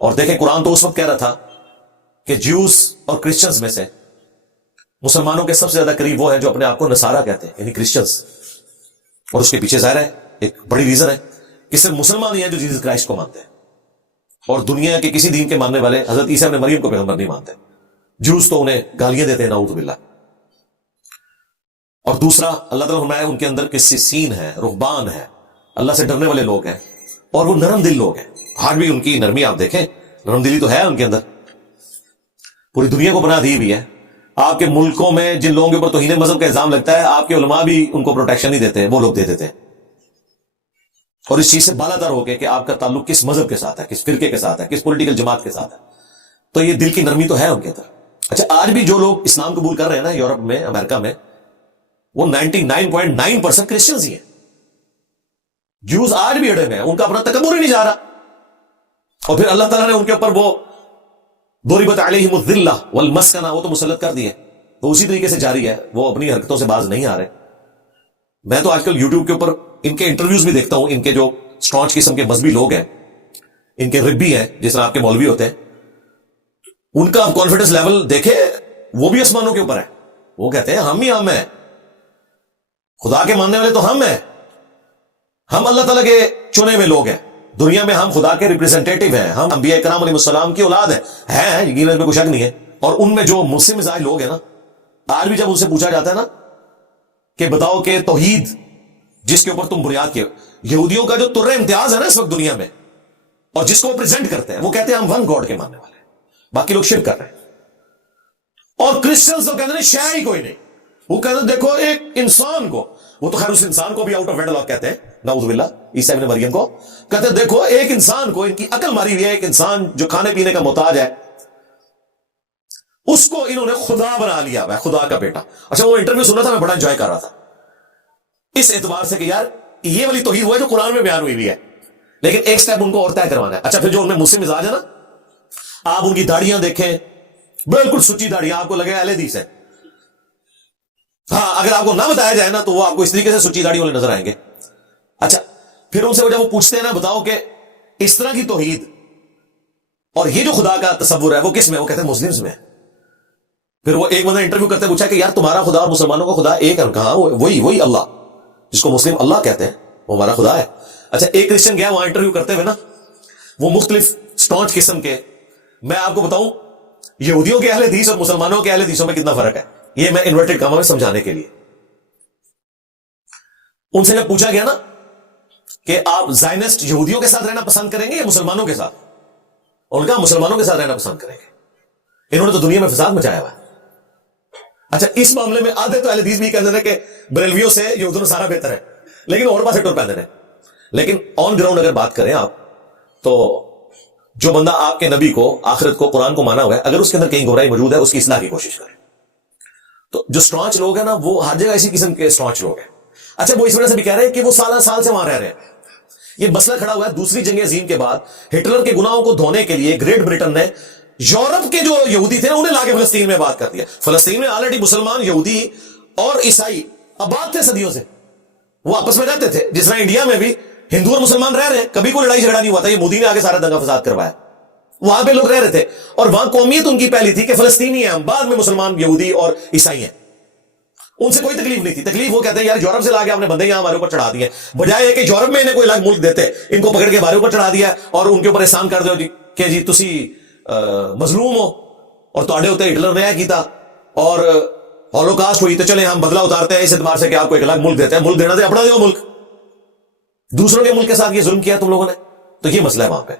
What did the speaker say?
اور دیکھیں قرآن تو اس وقت کہہ رہا تھا کہ جیوز اور کرسچنز میں سے مسلمانوں کے سب سے زیادہ قریب وہ ہیں جو اپنے آپ کو نصارہ کہتے ہیں، یعنی کرسچنز. اور اس کے پیچھے ظاہر ہے ایک بڑی ریزن ہے کہ صرف مسلمان ہی ہیں جو جیسس کرائسٹ کو مانتے ہیں، اور دنیا کے کسی دین کے ماننے والے حضرت عیسیٰ ابن مریم کو پیغمبر نہیں مانتے. جوز تو انہیں گالیاں دیتے ہیں نعوذ باللہ. اور دوسرا اللہ تعالیٰ فرمایا ان کے اندر قسیسین ہے، رہبان ہے، اللہ سے ڈرنے والے لوگ ہیں، اور وہ نرم دل لوگ ہیں. آج بھی ان کی نرمی آپ دیکھیں، نرم دلی تو ہے ان کے اندر. پوری دنیا کو بنا دی بھی ہے. آپ کے ملکوں میں جن لوگوں کے اوپر توہین مذہب کا الزام لگتا ہے، آپ کے علماء بھی ان کو پروٹیکشن نہیں دیتے، وہ لوگ دے دیتے ہیں. اور اس چیز سے بالاتر ہو گئے کہ آپ کا تعلق کس مذہب کے ساتھ ہے، کس فرقے کے ساتھ ہے، کس پولیٹیکل جماعت کے ساتھ ہے. تو یہ دل کی نرمی تو ہے ان کے اندر. اچھا آج بھی جو لوگ اسلام قبول کر رہے ہیں نا یورپ میں، امریکہ میں، وہ 99.9% کرسچنز ہی ہیں. جوز آج بھی اڑے ہوئے ہیں، ان کا اپنا تکبر ہی نہیں جا رہا. اور پھر اللہ تعالیٰ نے ان کے اوپر وہ ضربت علیہم الذلہ والمسکنہ وہ تو مسلط کر دی ہے، تو اسی طریقے سے جاری ہے، وہ اپنی حرکتوں سے باز نہیں آ رہے. میں تو آج کل یوٹیوب کے اوپر ان کے انٹرویوز بھی دیکھتا ہوں. ان کے جو اسٹانچ قسم کے مذہبی لوگ ہیں، ان کے ربی ہیں جس طرح آپ کے مولوی ہوتے ہیں، ان کا کانفیڈنس لیول دیکھے، وہ بھی آسمانوں کے اوپر ہے. وہ کہتے ہیں ہم ہی ہم ہیں، خدا کے ماننے والے تو ہم ہیں، ہم اللہ تعالیٰ کے چنے ہوئے لوگ ہیں، دنیا میں ہم خدا کے ریپرزینٹیٹو ہیں، ہم انبیاء کرام علیہ السلام کی اولاد ہیں یقیناً اس میں کوئی شک نہیں ہے. اور ان میں جو مسلم مزاج لوگ ہیں نا، آج بھی جب ان سے پوچھا جاتا ہے نا کہ بتاؤ کہ توحید جس کے اوپر تم بنیاد کے، یہودیوں کا جو تر امتیاز ہے نا اس وقت دنیا میں، اور جس کو وہ پریزنٹ کرتے ہیں، وہ کہتے ہیں ہم ون گاڈ کے ماننے والے ہیں، باقی لوگ شرک کر رہے ہیں. اور کرسچنز تو کہتے ہیں شے ہی کوئی نہیں. وہ کہتے ہیں دیکھو ایک انسان کو، وہ تو خیر اس انسان کو بھی آؤٹ آف ویڈلاک کہتے ہیں نعوذ باللہ، عیسیٰ ابن مریم کو کہتے ہیں دیکھو ایک انسان کو، ان کی عقل ماری ہوئی ہے، ایک انسان جو کھانے پینے کا محتاج ہے، اس کو انہوں نے خدا بنا لیا ہے، خدا کا بیٹا. اچھا وہ انٹرویو سنا تھا، میں بڑا انجوائے کر رہا تھا اس اعتبار سے کہ یار یہ والی توحید ہے جو قرآن میں بیان ہوئی بھی ہے، لیکن ایک سٹیپ ان کو اور طے کروانا ہے. اچھا پھر جو ان میں مسلم مزاج ہے نا، آپ ان کی داڑیاں دیکھیں، بالکل سچی داڑیاں، آپ کو لگے اہل حدیث ہے. ہاں اگر آپ کو نہ بتایا جائے نا تو وہ آپ کو اس طریقے سے سچی داڑھی والے نظر آئیں گے. اچھا پھر ان سے جب وہ پوچھتے ہیں نا بتاؤ کہ اس طرح کی توحید اور یہ جو خدا کا تصور ہے وہ کس میں، وہ کہتے ہیں مسلمز میں. پھر وہ ایک بندہ انٹرویو کرتے پوچھا کہ یار تمہارا خدا اور مسلمانوں کا خدا ایک ہے؟ کہاں وہی اللہ جس کو مسلم اللہ کہتے ہیں وہ ہمارا خدا ہے. اچھا ایک کرسچن گیا وہاں انٹرویو کرتے ہوئے نا، وہ مختلف سٹانچ قسم کے، میں آپ کو بتاؤں یہودیوں کے اہل حدیث اور مسلمانوں کے اہل حدیثوں میں کتنا فرق ہے، یہ میں انورٹڈ کاموں میں سمجھانے کے لیے. ان سے جب پوچھا گیا نا کہ آپ زائنسٹ یہودیوں کے ساتھ رہنا پسند کریں گے یا مسلمانوں کے ساتھ، ان کا مسلمانوں کے ساتھ رہنا پسند کریں گے، انہوں نے تو دنیا میں فساد مچایا ہوا ہے. اچھا اس معاملے میں آدھے تو اہل حدیث بھی کہتے ہیں کہ بریلویوں سے یہود و نصارہ بہتر ہے، لیکن اور پاسے ٹور پہ ہیں. لیکن آن گراؤنڈ اگر بات کریں آپ تو جو بندہ آپ کے نبی کو، آخرت کو، قرآن کو مانا ہوا ہے، اگر اس کے اندر کہیں گمراہی موجود ہے اس کی اصلاح کی کوشش کریں. تو جو سٹانچ لوگ ہیں نا وہ ہر جگہ اسی قسم کے سٹانچ لوگ ہیں. اچھا وہ اس وجہ سے بھی کہہ رہے ہیں کہ وہ سالہ سال سے وہاں رہ رہے ہیں. یہ مسئلہ کھڑا ہوا ہے دوسری جنگ عظیم کے بعد، ہٹلر کے گناہوں کو دھونے کے لیے گریٹ برٹن نے یورپ کے جو یہودی تھے نا انہیں لا کے فلسطین میں آباد کر دیا. فلسطین میں آلریڈی مسلمان، یہودی اور عیسائی آباد تھے صدیوں سے، وہ آپس میں رہتے تھے. جس طرح انڈیا میں بھی ہندو اور مسلمان رہ رہے ہیں، کبھی کوئی لڑائی جھگڑا نہیں ہوا تھا. یہ مودی نے آگے سارا دنگا فساد کروایا. وہاں پہ لوگ رہ رہے تھے اور وہاں قومیت ان کی پہلی تھی کہ فلسطینی ہیں، بعد میں مسلمان، یہودی اور عیسائی ہیں. ان سے کوئی تکلیف نہیں تھی. تکلیف وہ کہتے ہیں یار یورپ سے لا کے آپ نے بندے یہاں ہمارے اوپر چڑھا دیے، بجائے کہ یورپ میں انہیں کوئی الگ ملک دیتے، ان کو پکڑ کے ہمارے اوپر چڑھا دیا اور ان کے اوپر احسان کر دو کہ جی تسی مظلوم ہو اور تواڈے ہوتے ہٹلر نے کیتا اور ہولوکاسٹ ہوئی، تو چلے ہم بدلہ اتارتے ہیں اس اعتبار سے کہ آپ کو ایک الگ ملک دیتے ہیں. ملک دینا تھے اپنا دیو ملک، دوسروں کے ملک کے ساتھ یہ ظلم کیا تم لوگوں نے. تو یہ مسئلہ ہے وہاں پہ.